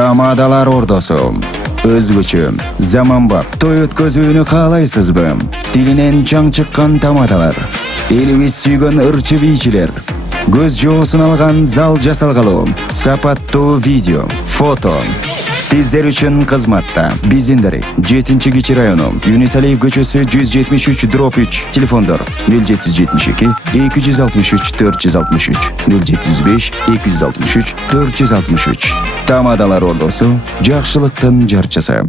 Тамадалар Ордосу. Өзгөчө, заманбап той өткөзүүнү каалайсызбы? Тилинен чаң чыккан тамадалар, элибиз сүйгөн ырчы бийчилер, көз жоосун алган зал жасалгалуу, сапаттуу видео, фото. Сиздер үчүн кызматта. Биздин 7-Кичи району, Юнисалиев көчөсү 173/3, телефондор 0772 263 463, 075 263 463. Тамадалар Ордосу, жакшылыктын жарчысы.